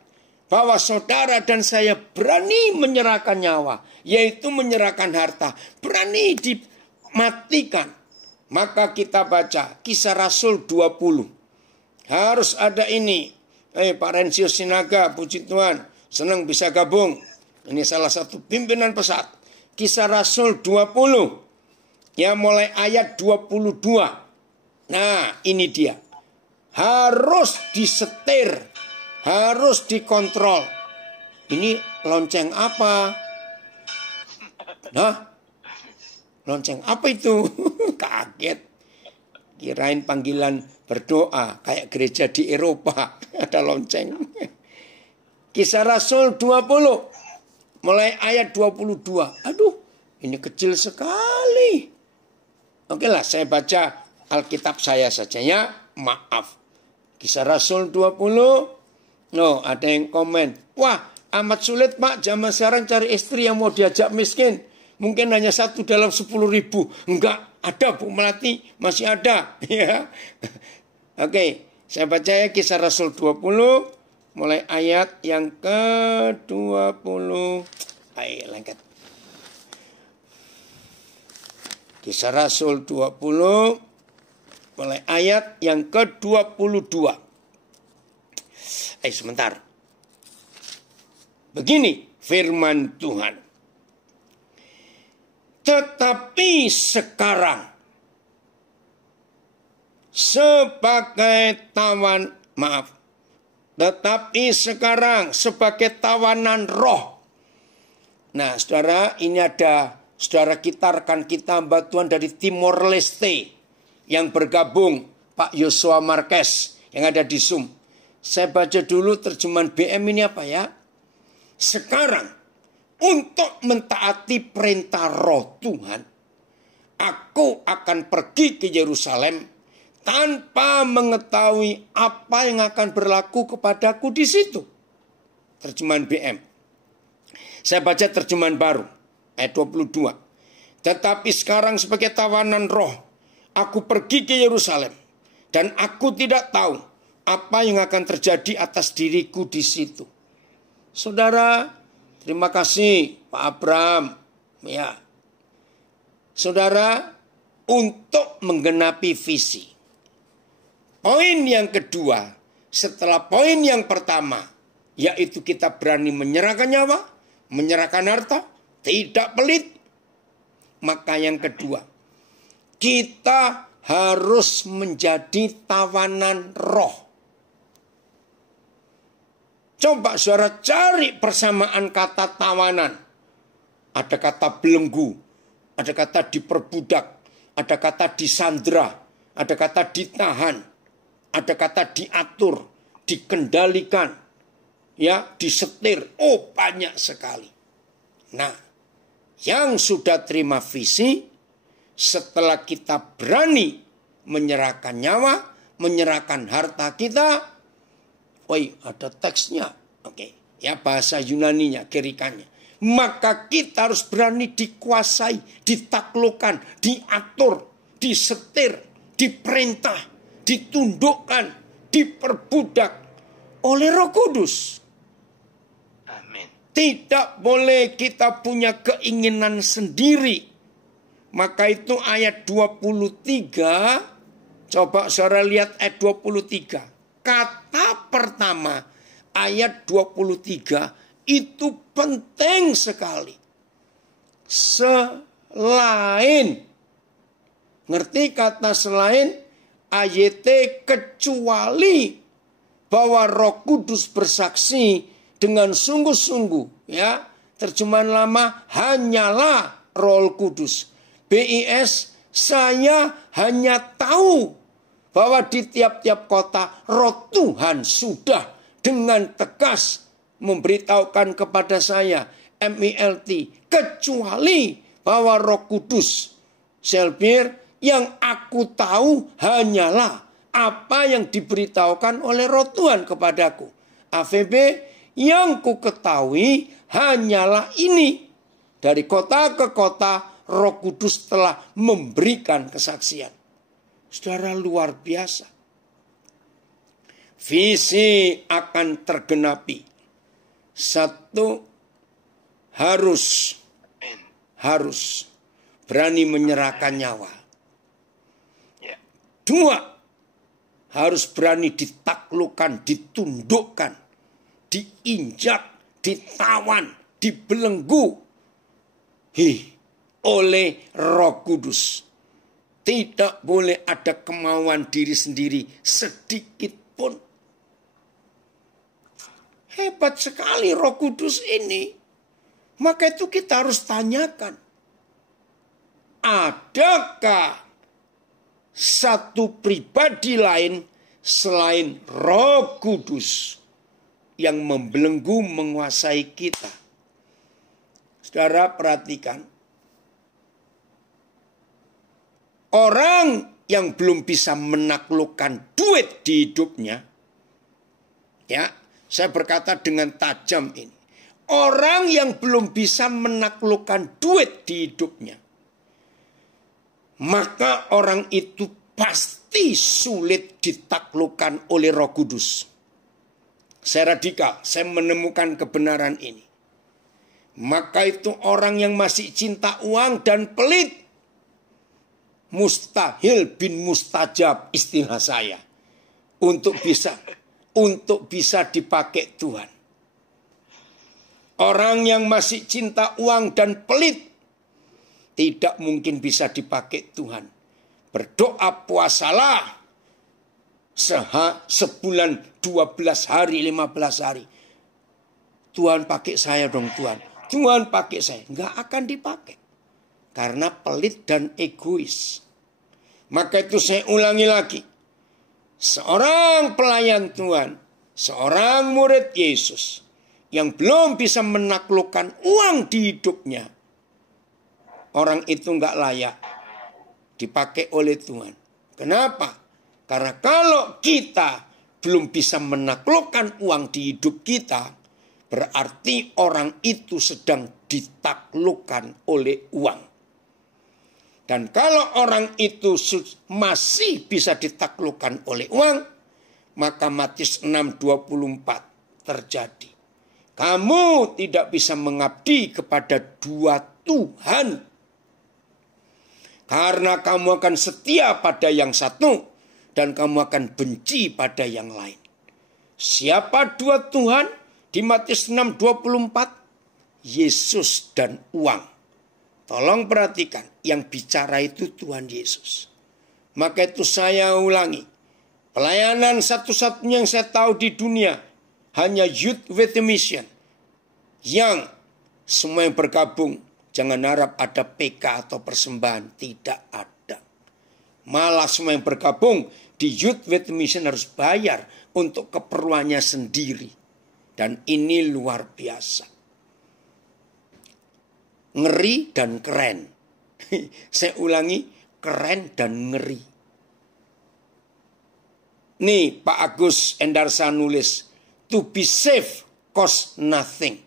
bahwa saudara dan saya berani menyerahkan nyawa. Yaitu menyerahkan harta. Berani dimatikan. Maka kita baca Kisah Rasul 20. Harus ada ini. Pak Rensio Sinaga, puji Tuhan. Senang bisa gabung. Ini salah satu pimpinan pesat. Kisah Rasul 20. Ya mulai ayat 22. Nah ini dia. Harus disetir. Harus dikontrol. Ini lonceng apa? Nah, lonceng apa itu? Kaget. Kirain panggilan berdoa. Kayak gereja di Eropa. Ada lonceng. Kisah Rasul 20. Mulai ayat 22. Aduh, ini kecil sekali. Oke lah, saya baca Alkitab saya saja ya. Maaf. Kisah Rasul 20. No, ada yang komen. Wah, amat sulit Pak. Zaman sekarang cari istri yang mau diajak miskin. Mungkin hanya satu dalam 10.000. Enggak, ada Bu Melati. Masih ada. Ya. Oke, saya baca ya Kisah Rasul 20. Mulai ayat yang ke-20. Ayo, lengket. Kisah Rasul 20. Mulai ayat yang ke-22. Sebentar. Begini firman Tuhan. Tetapi sekarang sebagai tawanan roh. Nah, saudara, ini ada saudara kita, rekan kita, hamba Tuhan dari Timor Leste yang bergabung, Pak Yosua Marquez yang ada di Zoom. Saya baca dulu terjemahan BM ini apa ya. Sekarang, untuk mentaati perintah roh Tuhan, aku akan pergi ke Yerusalem tanpa mengetahui apa yang akan berlaku kepadaku di situ. Terjemahan BM. Saya baca terjemahan baru, ayat 22. Tetapi sekarang sebagai tawanan roh, aku pergi ke Yerusalem Dan aku tidak tahu apa yang akan terjadi atas diriku di situ. Saudara, terima kasih Pak Abraham. Ya. Saudara, untuk menggenapi visi. Poin yang kedua, setelah poin yang pertama, yaitu kita berani menyerahkan nyawa, menyerahkan harta, tidak pelit. Maka yang kedua, kita harus menjadi tawanan roh. Coba saudara cari persamaan kata tawanan. Ada kata belenggu, ada kata diperbudak, ada kata disandra, ada kata ditahan, ada kata diatur, dikendalikan, ya, disetir. Oh, banyak sekali. Nah, yang sudah terima visi, setelah kita berani menyerahkan nyawa, menyerahkan harta kita, ada teksnya. Oke, ya bahasa Yunaninya, kirikannya. Maka kita harus berani dikuasai, ditaklukkan, diatur, disetir, diperintah, ditundukkan, diperbudak oleh Roh Kudus. Amin. Tidak boleh kita punya keinginan sendiri. Maka itu ayat 23, coba saudara lihat ayat 23. Kata pertama ayat 23 itu penting sekali. Selain, ngerti kata selain? Ayat kecuali bahwa Roh Kudus bersaksi dengan sungguh-sungguh, ya. Terjemahan lama, hanyalah Roh Kudus. BIS, saya hanya tahu bahwa di tiap-tiap kota Roh Tuhan sudah dengan tegas memberitahukan kepada saya, MILT, kecuali bahwa Roh Kudus, Selbir, yang aku tahu hanyalah apa yang diberitahukan oleh Roh Tuhan kepadaku. AVB, yang ku ketahui hanyalah ini. Dari kota ke kota, Roh Kudus telah memberikan kesaksian. Saudara, luar biasa. Visi akan tergenapi. Satu, harus berani menyerahkan nyawa. Dua, harus berani ditaklukkan, ditundukkan, diinjak, ditawan, dibelenggu oleh Roh Kudus. Tidak boleh ada kemauan diri sendiri sedikit pun. Hebat sekali Roh Kudus ini. Maka itu kita harus tanyakan. Adakah satu pribadi lain selain Roh Kudus yang membelenggu menguasai kita? Saudara, perhatikan. Orang yang belum bisa menaklukkan duit di hidupnya, ya, saya berkata dengan tajam ini. Orang yang belum bisa menaklukkan duit di hidupnya, maka orang itu pasti sulit ditaklukkan oleh Roh Kudus. Saya radikal, saya menemukan kebenaran ini. Maka itu orang yang masih cinta uang dan pelit, mustahil bin mustajab istilah saya, untuk bisa dipakai Tuhan. Orang yang masih cinta uang dan pelit tidak mungkin bisa dipakai Tuhan. Berdoa puasalah sebulan 12 hari, 15 hari. Tuhan pakai saya dong Tuhan. Tuhan pakai saya. Nggak akan dipakai. Karena pelit dan egois. Maka itu saya ulangi lagi. Seorang pelayan Tuhan, seorang murid Yesus yang belum bisa menaklukkan uang di hidupnya, orang itu nggak layak dipakai oleh Tuhan. Kenapa? Karena kalau kita belum bisa menaklukkan uang di hidup kita, berarti orang itu sedang ditaklukkan oleh uang. Dan kalau orang itu masih bisa ditaklukkan oleh uang, maka Matius 6:24 terjadi. Kamu tidak bisa mengabdi kepada dua Tuhan. Karena kamu akan setia pada yang satu dan kamu akan benci pada yang lain. Siapa dua Tuhan di Matius 6:24? Yesus dan uang. Tolong perhatikan, yang bicara itu Tuhan Yesus. Maka itu saya ulangi, pelayanan satu-satunya yang saya tahu di dunia hanya Youth with a Mission. Yang semua yang bergabung, jangan harap ada PK atau persembahan, tidak ada. Malah semua yang bergabung di Youth with a Mission harus bayar untuk keperluannya sendiri. Dan ini luar biasa. Ngeri dan keren. Saya ulangi, keren dan ngeri. Nih Pak Agus Endarsa nulis, to be saved cost nothing.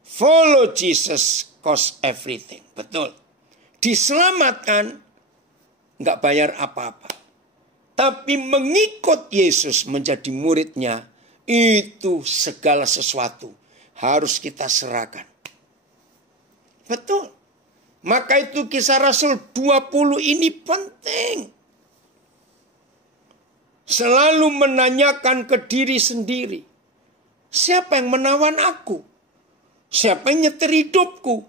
Follow Jesus cost everything. Betul. Diselamatkan nggak bayar apa-apa. Tapi mengikut Yesus menjadi muridnya, itu segala sesuatu harus kita serahkan. Betul. Maka itu Kisah Rasul 20 ini penting. Selalu menanyakan ke diri sendiri. Siapa yang menawan aku? Siapa yang nyetir hidupku?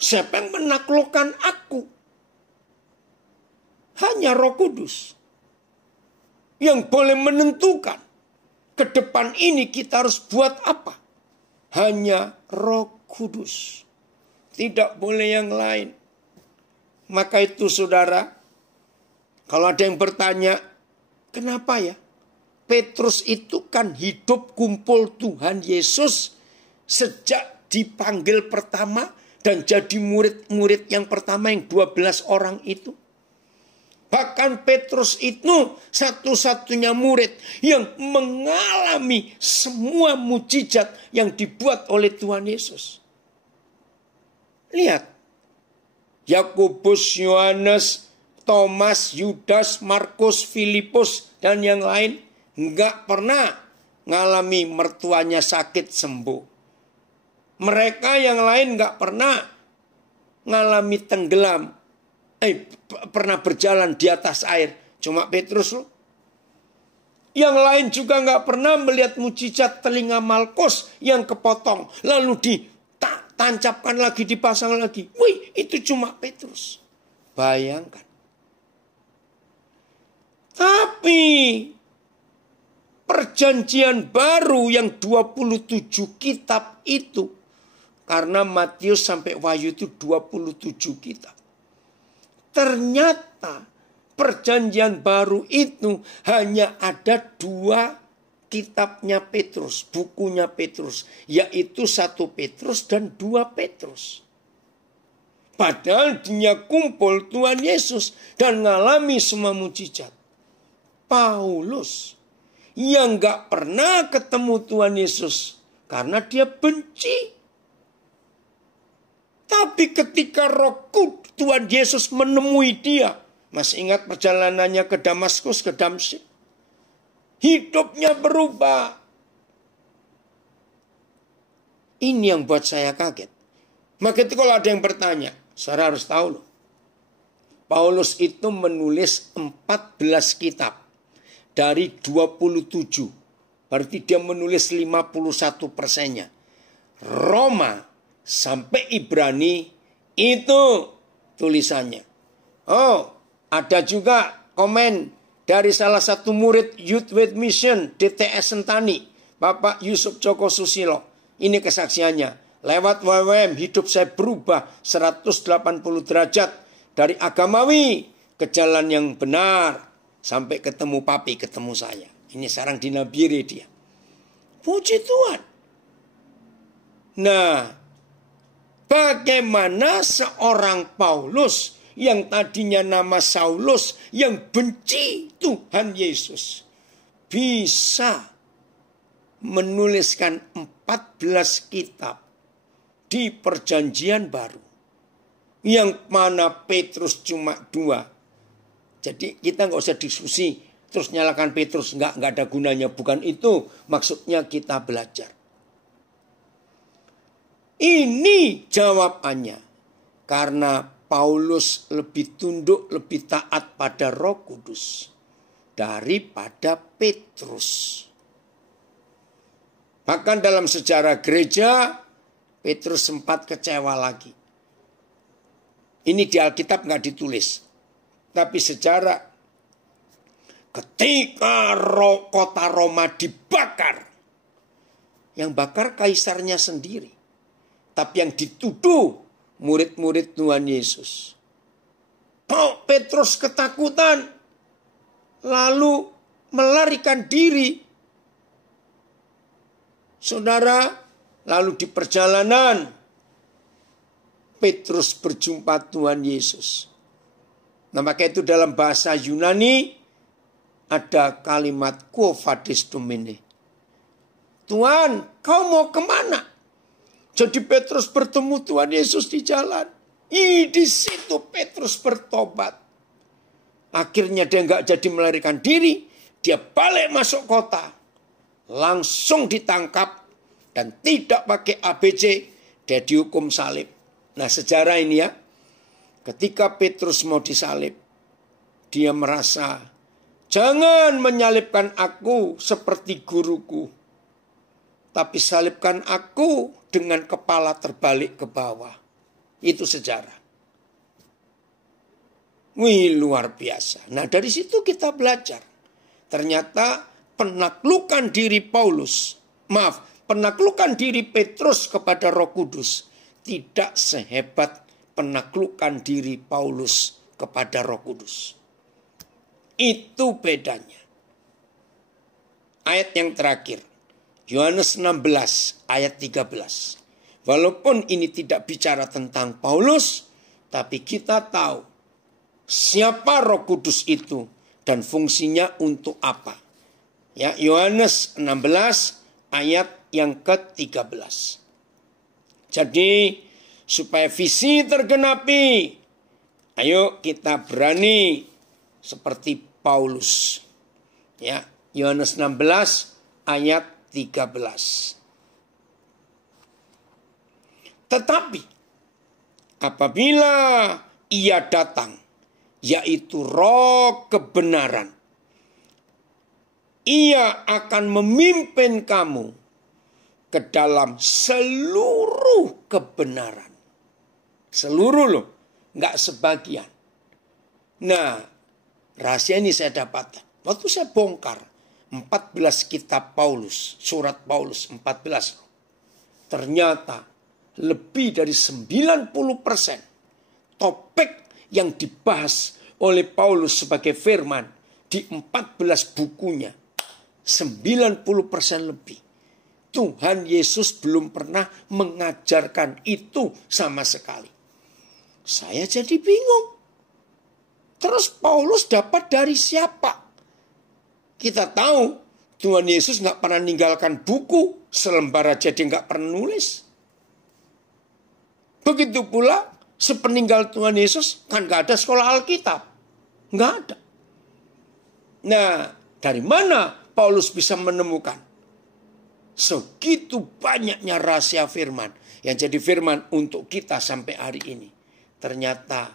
Siapa yang menaklukkan aku? Hanya Roh Kudus yang boleh menentukan ke depan ini kita harus buat apa. Hanya Roh Kudus. Tidak boleh yang lain. Maka itu saudara, kalau ada yang bertanya, kenapa ya? Petrus itu kan hidup kumpul Tuhan Yesus sejak dipanggil pertama dan jadi murid-murid yang pertama yang 12 orang itu. Bahkan Petrus itu satu-satunya murid yang mengalami semua mujizat yang dibuat oleh Tuhan Yesus. Lihat, Yakobus, Yohanes, Thomas, Yudas, Markus, Filipus, dan yang lain nggak pernah ngalami mertuanya sakit sembuh. Mereka yang lain nggak pernah ngalami tenggelam, pernah berjalan di atas air. Cuma Petrus loh. Yang lain juga nggak pernah melihat mujizat telinga Malkus yang kepotong, lalu ditancapkan lagi, dipasang lagi. Wih, itu cuma Petrus. Bayangkan. Tapi perjanjian baru yang 27 kitab itu, karena Matius sampai Wahyu itu 27 kitab. Ternyata perjanjian baru itu hanya ada 2 kitabnya Petrus, bukunya Petrus, yaitu 1 Petrus dan 2 Petrus. Padahal dia kumpul Tuhan Yesus dan ngalami semua mujizat. Paulus yang gak pernah ketemu Tuhan Yesus karena dia benci. Tapi ketika Tuhan Yesus menemui dia, masih ingat perjalanannya ke Damaskus, ke Damsyik? Hidupnya berubah. Ini yang buat saya kaget. Maka itu kalau ada yang bertanya, saudara harus tahu loh. Paulus itu menulis 14 kitab dari 27. Berarti dia menulis 51%-nya. Roma sampai Ibrani itu tulisannya. Oh, ada juga komen dari salah satu murid Youth with Mission DTS Sentani, Bapak Yusuf Joko Susilo. Ini kesaksiannya. Lewat WWM hidup saya berubah 180 derajat dari agamawi ke jalan yang benar sampai ketemu papi, ketemu saya. Ini sekarang di Nabire dia. Puji Tuhan. Nah, bagaimana seorang Paulus yang tadinya nama Saulus, yang benci Tuhan Yesus, bisa menuliskan 14 kitab di perjanjian baru Yang mana Petrus cuma 2. Jadi kita nggak usah diskusi terus nyalakan Petrus, nggak ada gunanya. Bukan itu maksudnya kita belajar. Ini jawabannya. Karena Paulus lebih tunduk, lebih taat pada Roh Kudus daripada Petrus. Bahkan dalam sejarah gereja, Petrus sempat kecewa lagi. Ini di Alkitab nggak ditulis. Tapi sejarah ketika kota Roma dibakar, yang bakar kaisarnya sendiri. Tapi yang dituduh murid-murid Tuhan Yesus. Petrus ketakutan, lalu melarikan diri. Saudara, lalu di perjalanan Petrus berjumpa Tuhan Yesus. Nah, maka itu dalam bahasa Yunani ada kalimat quo vadis Domine. Tuhan, kau mau kemana? Jadi Petrus bertemu Tuhan Yesus di jalan. Di situ Petrus bertobat. Akhirnya dia nggak jadi melarikan diri. Dia balik masuk kota. Langsung ditangkap. Dan tidak pakai ABC. Dia dihukum salib. Nah, sejarah ini ya. Ketika Petrus mau disalib, dia merasa, jangan menyalibkan aku seperti guruku, tapi salibkan aku dengan kepala terbalik ke bawah. Itu sejarah. Wih, luar biasa. Nah, dari situ kita belajar. Ternyata penaklukan diri penaklukan diri Petrus kepada Roh Kudus tidak sehebat penaklukan diri Paulus kepada Roh Kudus. Itu bedanya. Ayat yang terakhir. Yohanes 16 ayat 13. Walaupun ini tidak bicara tentang Paulus, tapi kita tahu siapa Roh Kudus itu dan fungsinya untuk apa. Ya, Yohanes 16 ayat yang ke-13. Jadi supaya visi tergenapi, ayo kita berani seperti Paulus. Ya, Yohanes 16 ayat 13. Tetapi apabila ia datang, yaitu Roh kebenaran, ia akan memimpin kamu ke dalam seluruh kebenaran. Seluruh loh, nggak sebagian. Nah, rahasia ini saya dapatkan. Waktu saya bongkar 14 kitab Paulus, surat Paulus 14. Ternyata lebih dari 90% topik yang dibahas oleh Paulus sebagai firman di 14 bukunya. 90% lebih. Tuhan Yesus belum pernah mengajarkan itu sama sekali. Saya jadi bingung. Terus Paulus dapat dari siapa? Kita tahu Tuhan Yesus nggak pernah meninggalkan buku, selembar aja dia nggak pernah nulis. Begitu pula sepeninggal Tuhan Yesus kan nggak ada sekolah Alkitab, nggak ada. Nah, dari mana Paulus bisa menemukan segitu banyaknya rahasia firman yang jadi firman untuk kita sampai hari ini? Ternyata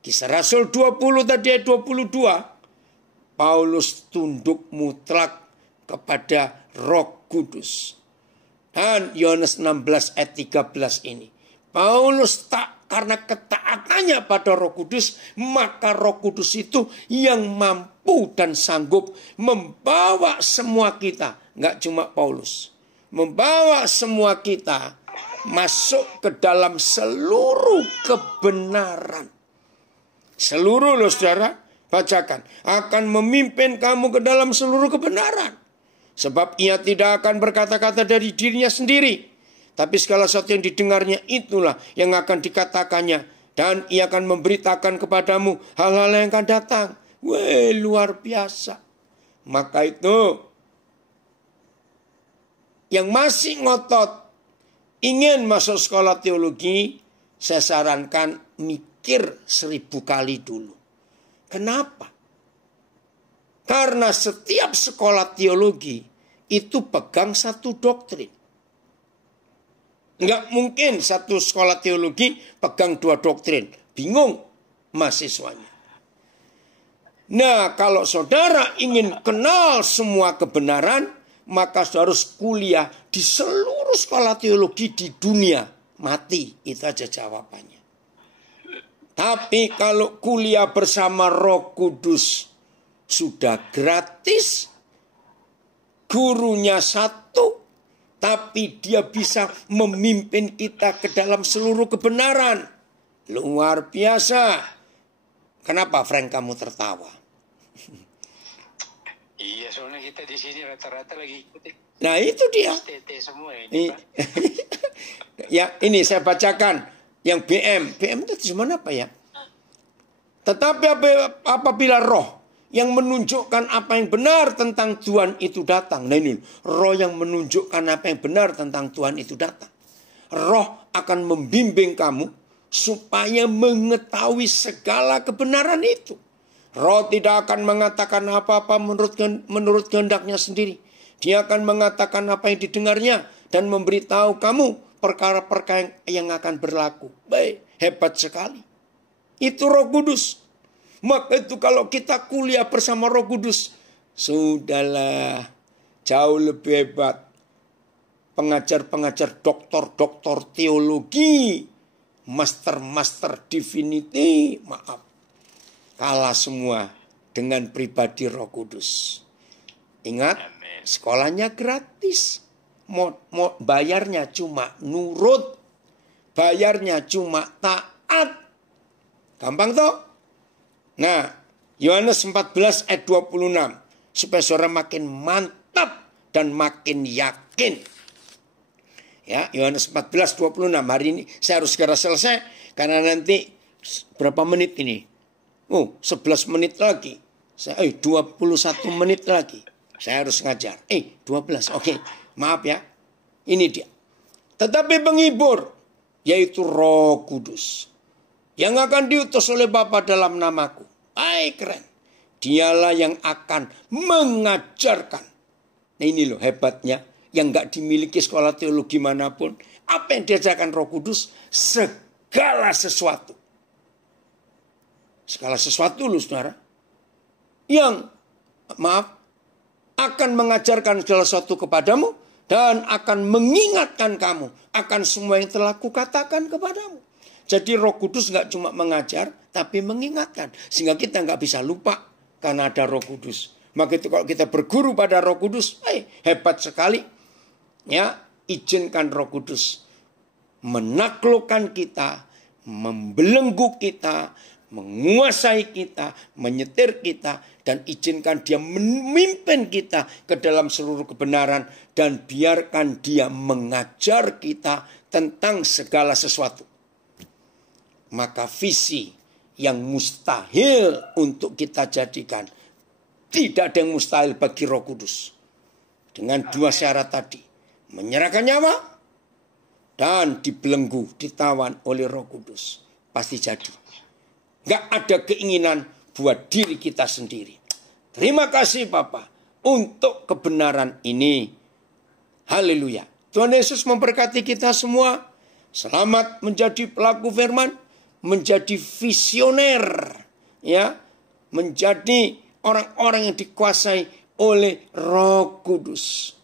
Kisah Rasul 20 tadi ayat 22, Paulus tunduk mutlak kepada Roh Kudus. Dan Yohanes 16 ayat 13 ini, Paulus karena ketaatannya pada Roh Kudus, maka Roh Kudus itu yang mampu dan sanggup membawa semua kita, nggak cuma Paulus, membawa semua kita masuk ke dalam seluruh kebenaran. Seluruh loh saudara, bacakan. Akan memimpin kamu ke dalam seluruh kebenaran. Sebab ia tidak akan berkata-kata dari dirinya sendiri, tapi segala sesuatu yang didengarnya itulah yang akan dikatakannya. Dan ia akan memberitakan kepadamu hal-hal yang akan datang. Wah, luar biasa. Maka itu yang masih ngotot ingin masuk sekolah teologi, saya sarankan mikir 1000 kali dulu. Kenapa? Karena setiap sekolah teologi itu pegang satu doktrin. Enggak mungkin satu sekolah teologi pegang 2 doktrin. Bingung mahasiswanya. Nah, kalau saudara ingin kenal semua kebenaran, maka saudara harus kuliah di seluruh sekolah teologi di dunia. Mati, itu aja jawabannya. Tapi kalau kuliah bersama Roh Kudus sudah gratis, gurunya satu, tapi dia bisa memimpin kita ke dalam seluruh kebenaran. Luar biasa. Kenapa Frank kamu tertawa? Iya, soalnya kita di sini rata-rata lagi ikutin. Nah, itu dia. STT semua ini, Pak. Ya, ini saya bacakan yang BM. BM itu gimana apa ya? Tetapi apabila roh yang menunjukkan apa yang benar tentang Tuhan itu datang. Nah ini, roh yang menunjukkan apa yang benar tentang Tuhan itu datang. Roh akan membimbing kamu supaya mengetahui segala kebenaran itu. Roh tidak akan mengatakan apa-apa menurut kehendaknya sendiri. Dia akan mengatakan apa yang didengarnya dan memberitahu kamu perkara-perkara yang akan berlaku. Baik, hebat sekali. Itu Roh Kudus. Maka itu kalau kita kuliah bersama Roh Kudus, sudahlah, jauh lebih hebat. Pengajar-pengajar doktor teologi, master divinity, maaf, kalah semua dengan pribadi Roh Kudus. Ingat, sekolahnya gratis. Mau bayarnya cuma nurut. Bayarnya cuma taat. Gampang toh? Nah, Yohanes 14 ayat 26. Supaya saudara makin mantap dan makin yakin. Ya, Yohanes 14 26. Hari ini saya harus segera selesai. Karena nanti berapa menit ini? Oh, 11 menit lagi. 21 menit lagi. Saya harus ngajar. 12. Oke. Maaf ya. Ini dia. Tetapi penghibur, yaitu Roh Kudus, yang akan diutus oleh Bapa dalam namaku. Keren. Dialah yang akan mengajarkan. Nah ini loh hebatnya. Yang gak dimiliki sekolah teologi manapun. Apa yang diajarkan Roh Kudus? Segala sesuatu. Segala sesuatu loh saudara. Yang, maaf, akan mengajarkan segala sesuatu kepadamu. Dan akan mengingatkan kamu akan semua yang telah kukatakan kepadamu. Jadi Roh Kudus gak cuma mengajar, tapi mengingatkan. Sehingga kita gak bisa lupa karena ada Roh Kudus. Maka itu kalau kita berguru pada Roh Kudus, hebat sekali. Ya, izinkan Roh Kudus menaklukkan kita, membelenggu kita, menguasai kita, menyetir kita, dan izinkan dia memimpin kita ke dalam seluruh kebenaran, dan biarkan dia mengajar kita tentang segala sesuatu. Maka visi yang mustahil untuk kita jadikan, tidak ada yang mustahil bagi Roh Kudus. Dengan 2 syarat tadi, menyerahkan nyawa dan dibelenggu, ditawan oleh Roh Kudus, pasti jadi. Gak ada keinginan buat diri kita sendiri. Terima kasih Bapa untuk kebenaran ini. Haleluya. Tuhan Yesus memberkati kita semua. Selamat menjadi pelaku firman, menjadi visioner, ya, menjadi orang-orang yang dikuasai oleh Roh Kudus.